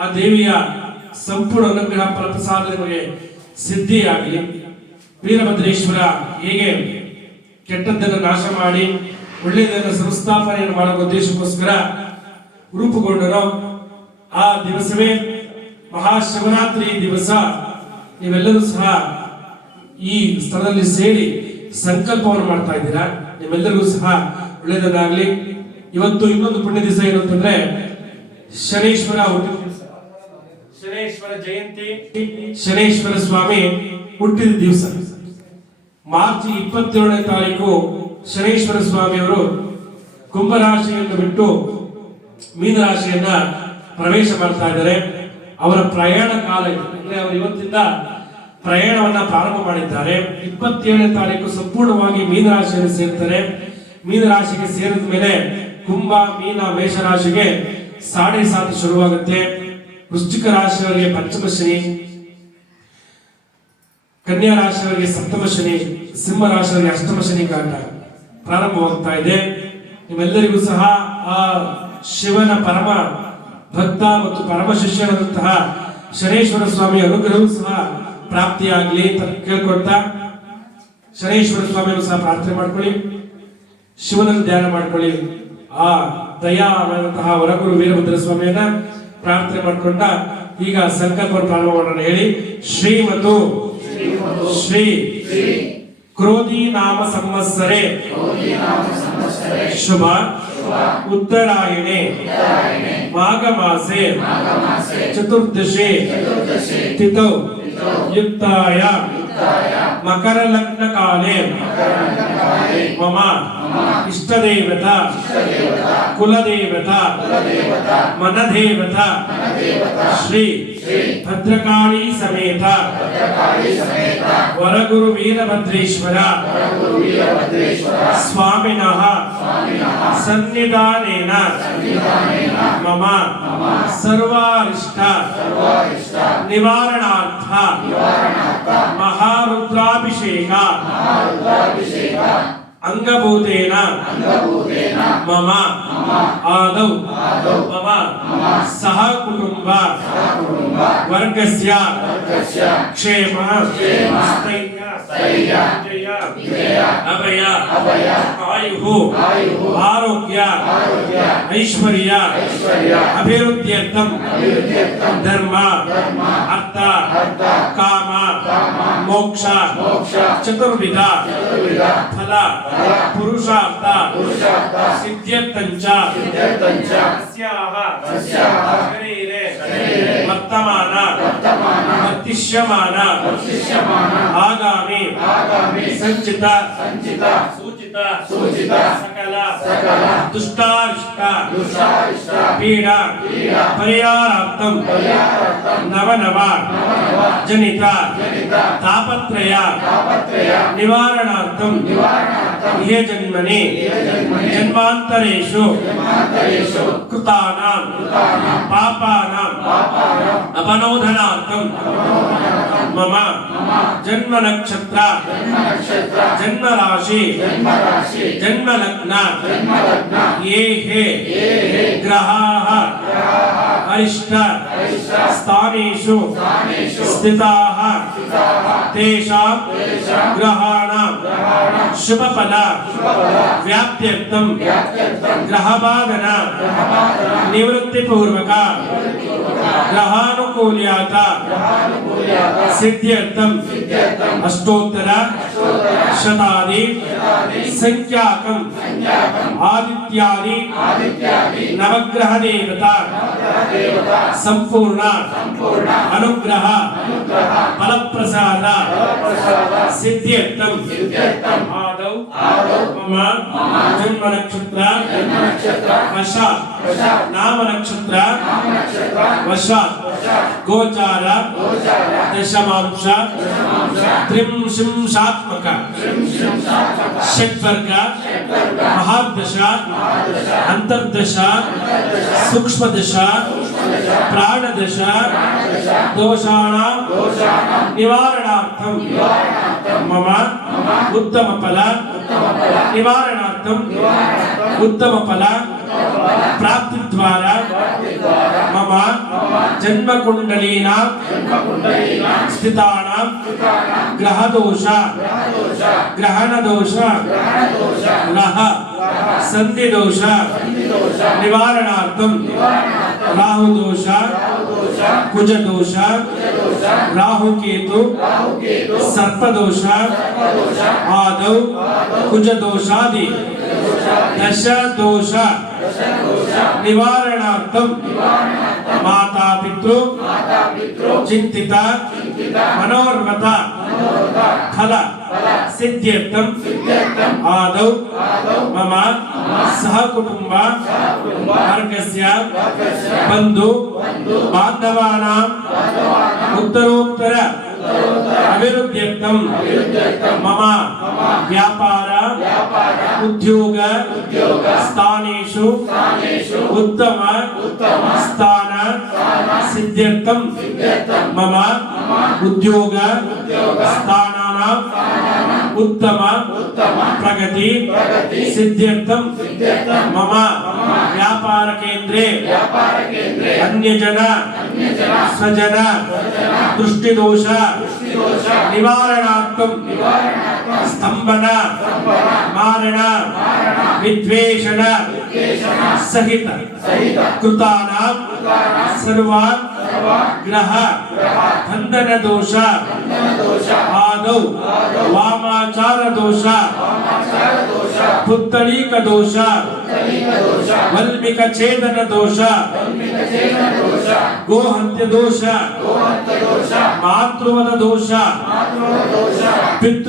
ಆ ದೇವಿಯ ಸಂಪೂರ್ಣ ಅನುಗ್ರಹ ಫಲಪ್ರಸಾದ ನಿಮಗೆ ಸಿದ್ಧಿಯಾಗಲಿ. ವೀರಭದ್ರೇಶ್ವರ ಹೇಗೆ ಕೆಟ್ಟದ್ದನ್ನು ನಾಶ ಮಾಡಿ ಒಳ್ಳೆಯದನ್ನು ಸಂಸ್ಥಾಪನೆಯನ್ನು ಮಾಡುವ ಉದ್ದೇಶಕ್ಕೋಸ್ಕರ ರೂಪುಗೊಂಡನೋ ಆ ದಿವಸವೇ ಮಹಾಶಿವರಾತ್ರಿ ದಿವಸ ನೀವೆಲ್ಲರೂ ಸಹ ಈ ಸ್ಥಳದಲ್ಲಿ ಸೇರಿ ಸಂಕಲ್ಪವನ್ನು ಮಾಡ್ತಾ ಇದ್ದೀರಾ. ನಿಮ್ಮೆಲ್ಲರಿಗೂ ಸಹ ಒಳ್ಳೆಯದನ್ನಾಗಲಿ. ಇವತ್ತು ಇನ್ನೊಂದು ಪುಣ್ಯ ದಿವಸ ಏನು ಅಂತಂದ್ರೆ ಶನೇಶ್ವರ ಶನೇಶ್ವರ ಜಯಂತಿ, ಶನೇಶ್ವರ ಸ್ವಾಮಿ ಹುಟ್ಟಿದ ದಿವಸ. ಮಾರ್ಚ್ 27ನೇ ತಾರೀಕು ಶನೇಶ್ವರ ಸ್ವಾಮಿಯವರು ಕುಂಭರಾಶಿಯನ್ನು ಬಿಟ್ಟು ಮೀನರಾಶಿಯನ್ನ ಪ್ರವೇಶ ಮಾಡ್ತಾ ಇದ್ದಾರೆ. ಅವರ ಪ್ರಯಾಣ ಕಾಲ ಅಂದ್ರೆ ಅವರು ಇವತ್ತಿಂದ ಪ್ರಯಾಣವನ್ನ ಪ್ರಾರಂಭ ಮಾಡಿದ್ದಾರೆ. 27ನೇ ತಾರೀಕು ಸಂಪೂರ್ಣವಾಗಿ ಮೀನರಾಶಿಯನ್ನು ಸೇರ್ತಾರೆ. ಮೀನರಾಶಿಗೆ ಸೇರಿದ ಮೇಲೆ ಕುಂಭ, ಮೀನ, ಮೇಷರಾಶಿಗೆ 7.5 ಶುರುವಾಗುತ್ತೆ. ವೃಶ್ಚಿಕ ರಾಶಿಯವರಿಗೆ ಪಂಚಮ ಶನಿ, ಕನ್ಯಾ ರಾಶಿಯವರಿಗೆ ಸಪ್ತಮ ಶನಿ, ಸಿಂಹ ರಾಶಿಯವರಿಗೆ ಅಷ್ಟಮ ಶನಿ ಕಾಟ ಪ್ರಾರಂಭವಾಗ್ತಾ ಇದೆ. ನಿಮ್ಮೆಲ್ಲರಿಗೂ ಸಹ ಆ ಶಿವನ ಪರಮ ಭಕ್ತ ಮತ್ತು ಪರಮ ಶಿಷ್ಯನಾದಂತಹ ಶನೇಶ್ವರ ಸ್ವಾಮಿ ಅನುಗ್ರಹವೂ ಸಹ ಪ್ರಾಪ್ತಿಯಾಗಲಿ ಅಂತ ಕೇಳ್ಕೊಳ್ತಾ ಶನೇಶ್ವರ ಸ್ವಾಮಿಯನ್ನು ಸಹ ಪ್ರಾರ್ಥನೆ ಮಾಡ್ಕೊಳ್ಳಿ, ಶಿವನನ್ನು ಧ್ಯಾನ ಮಾಡ್ಕೊಳ್ಳಿ. ಆ ದಯಾಮಯಂತಹ ವರಗುರು ವೀರಭದ್ರ ಸ್ವಾಮಿಯನ್ನ ಪ್ರಾರ್ಥನೆ ಮಾಡ್ಕೊಂಡ ಈಗ ಸಂಕಲ್ಪ ಪ್ರಾರಂಭ ಮಾಡೋಣ. ಹೇಳಿ ಶ್ರೀಮತು ಶ್ರೀ ಕ್ರೋಧಿ ನಾಮ ಸಂವತ್ಸರೆ ಶುಭ ಉತ್ತರಾಯಣೆ ಮಾಘ ಮಾಸೆ ಚತುರ್ದಶಿ ತಿಥೌ ಯುಕ್ತಾಯ ಮಕರ ಲಗ್ನ ಕಾಲೇ ಮಮ ಇಷ್ಟದೇವತಾ ಕುಲದೇವತಾ ಮನದೇವತಾ ಶ್ರೀ ಭದ್ರಕಾಳಿ ಸಮೇತ ವರಗುರು ವೀರಭದ್ರೇಶ್ವರ ಸ್ವಾಮಿನಃ ಸನ್ನಿಧಾನೇನ ಮಮ ಸರ್ವಾರಿಷ್ಟ ನಿವಾರಣಾರ್ಥ ಮಹಾರುದ್ರಾಭಿಷೇಕ ಅಂಗಭೂತೇನ ಮಮ ಆದೌ ಮಮ ಸಹ ಕುಟುಂಬ ವರ್ಗಸ್ಯ ಕ್ಷೇಮ ಸ್ಥೈರ್ಯ ವಿಜಯ ಅಭಯ ಆಯುಃ ಆರೋಗ್ಯ ಐಶ್ವರ್ಯ ಅಭಿವೃದ್ಧ್ಯರ್ಥಂ ಧರ್ಮ ಅರ್ಥ ಕಾಮ ಮೋಕ್ಷ ಚತುರ್ವಿಧ ಫಲ ಪುರುಷಾರ್ಥ ಸಿದ್ಧ್ಯರ್ಥಂಚ ತಸ್ಯಾಹ ಶರೀರೆ ವರ್ತಮಾನ ವರ್ತಿಷ್ಯಮಾನ ಆಗಾಮಿ ಸಂಚಿತ ಸೂಚಿತ ಸಕಲ ದುಷ್ಟಾರಿಷ್ಟ ಪೀಡಾ ಪರಿಹಾರಾರ್ಥಂ ನವ ಜನಿತ ತಾಪತ್ರಯ ನಿವಾರಣಾರ್ಥಂ ಇಹೇ ಜನ್ಮನಿ ಜನ್ಮಾಂತರೇಷು ಕೃತಾನಾಂ ಪಾಪಾನಾಂ ಅಪನೋದನಾರ್ಥಂ ಮಮ ಜನ್ಮ ನಕ್ಷತ್ರ ಜನ್ಮ ರಾಶಿ ಜನ್ಮ ಲಗ್ನ ಯೇ ಹೇ ಗ್ರಹಾಃ ಅರಿಷ್ಟ ಸ್ಥಾನೇಷು ಸ್ಥಿತಾಃ ತೇಷಾಂ ಗ್ರಹಾಣಾಂ ಶುಭಫಲ ವ್ಯಾಪ್ತ್ಯರ್ಥಂ ಗ್ರಹಭಾಗನ ನಿವೃತ್ತಿಪೂರ್ವಕ ಗ್ರಹಾನುಕೂಲ್ಯಾತ ಸಿದ್ಧ್ಯರ್ಥಂ ಅಷ್ಟೋತ್ತರ ಶತಾದಿ ಸಂಖ್ಯಾಕಂ ಆದಿತ್ಯಾದಿ ನವಗ್ರಹ ದೇವತಾ ಸಂಪೂರ್ಣ ಅನುಗ್ರಹ ಫಲಪ್ರಸಾದ ಸಿದ್ಧ್ಯರ್ಥಂ ಆದೌ ಮಮ ಜನ್ಮ ನಕ್ಷತ್ರ ವಶಾತ್ ನಾಮ ನಕ್ಷತ್ರ ವಶಾತ್ ಗೋಚಾರ ದಶಮಾಂಶ ತ್ರಿಂಶಾತ್ಮಕ ಷಟ್ವರ್ಗ ಮಹಾದಶ ಅಂತರ್ದಶ ಸೂಕ್ಷ್ಮದಶ ಪ್ರಾಣದಶ ದೋಷಾಣಾಂ ನಿವಾರಣಾರ್ಥಂ ಮಮ ಉತ್ತಮ ಫಲ ನಿವಾರಣಾರ್ಥಂ ಉತ್ತಮ ಫಲ ಪ್ರಾಪ್ತಿ ದ್ವಾರ ಮಮ जन्मकुंडलीना स्थिताना ग्रहदोष ग्रहणदोष ग्रह संधिदोष निवारणार्थं राहुदोष कुजदोष राहुकेतु सर्पदोष आदौ कुजदोषादि दश दोष निवारणार्थं माता पितृ चिंतित मनोरथ फल सिद्ध्यर्थं आदौ मम सहकुटुंब वर्गस्य बंधु बांधवानां उत्तरोत्तर अभिवृद्ध्यर्थं मम व्यापार उद्योग स्थानेषु उत्तम स्थान सिद्ध्यर्थं मम उद्योग स्थानानां उत्तम प्रगति सिद्ध्यर्थं मम व्यापार केंद्रे अन्यजन स्वजन दृष्टिदोष निवारणार्थं स्तंभन मारण विद्वेषण सहित कृतानां सर्वान् ग्रह बंधन दोष आदौ वामाचार दोष पुत्तलीक दोष वल्मिक छेदन दोष गोहत्य दोष मातृवध दोष पितृ